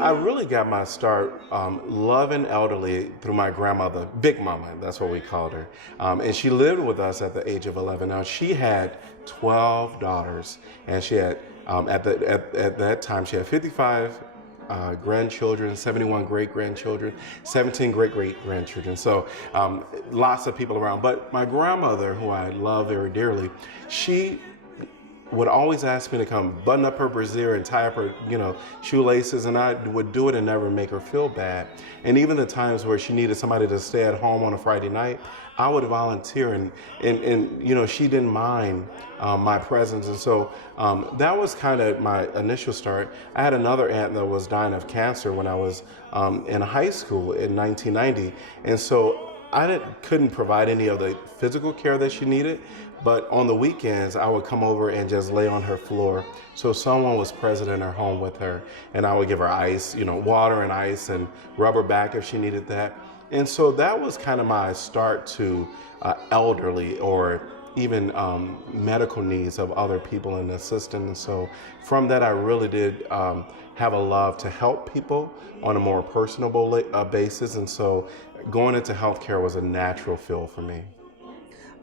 I really got my start loving elderly through my grandmother, Big Mama, that's what we called her. And she lived with us at the age of 11. Now, she had 12 daughters, and she had, at that time, she had 55 grandchildren, 71 great-grandchildren, 17 great-great-grandchildren. So lots of people around. But my grandmother, who I love very dearly, she would always ask me to come button up her brassiere and tie up her, shoelaces, and I would do it and never make her feel bad. And even the times where she needed somebody to stay at home on a Friday night, I would volunteer, and she didn't mind my presence. And so that was kind of my initial start. I had another aunt that was dying of cancer when I was in high school in 1990, and so I couldn't provide any of the physical care that she needed, but on the weekends, I would come over and just lay on her floor. So someone was present in her home with her, and I would give her ice, water and ice, and rub her back if she needed that. And so that was kind of my start to elderly or even medical needs of other people and assisting. And so from that, I really did have a love to help people on a more personable basis. And so going into healthcare was a natural field for me.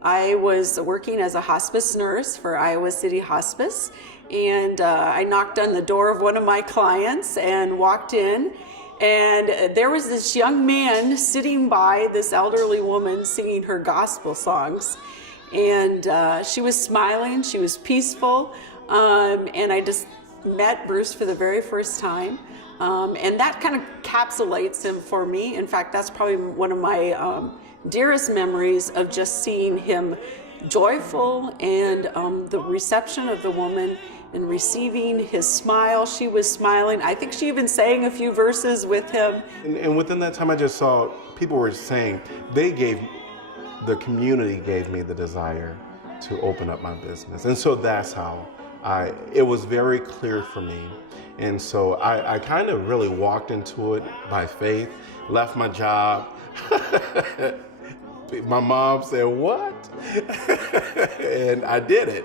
I was working as a hospice nurse for Iowa City Hospice, and I knocked on the door of one of my clients and walked in, and there was this young man sitting by this elderly woman singing her gospel songs, and she was smiling, she was peaceful, and I just met Bruce for the very first time. And that kind of encapsulates him for me. In fact, that's probably one of my dearest memories of just seeing him joyful, and the reception of the woman and receiving his smile. She was smiling. I think she even sang a few verses with him. And within that time, I just saw people were saying the community gave me the desire to open up my business. And so that's how it was very clear for me. And so I kind of really walked into it by faith, left my job. My mom said, "What?" And I did it.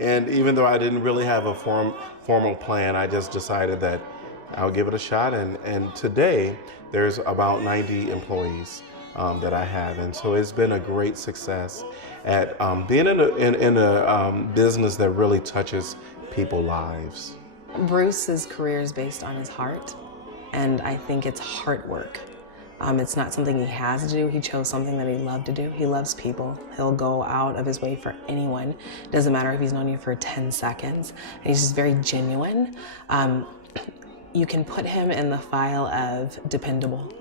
And even though I didn't really have a formal plan, I just decided that I'll give it a shot. And today, there's about 90 employees that I have. And so it's been a great success at being in a business that really touches people's lives. Bruce's career is based on his heart, and I think it's heart work. It's not something he has to do. He chose something that he loved to do. He loves people. He'll go out of his way for anyone. Doesn't matter if he's known you for 10 seconds. And he's just very genuine. You can put him in the file of dependable.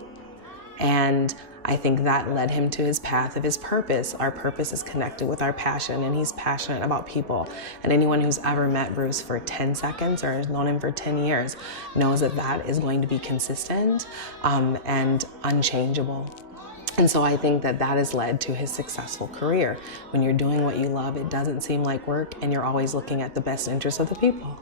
And I think that led him to his path of his purpose. Our purpose is connected with our passion, and he's passionate about people. And anyone who's ever met Bruce for 10 seconds or has known him for 10 years knows that that is going to be consistent and unchangeable. And so I think that that has led to his successful career. When you're doing what you love, it doesn't seem like work, and you're always looking at the best interests of the people.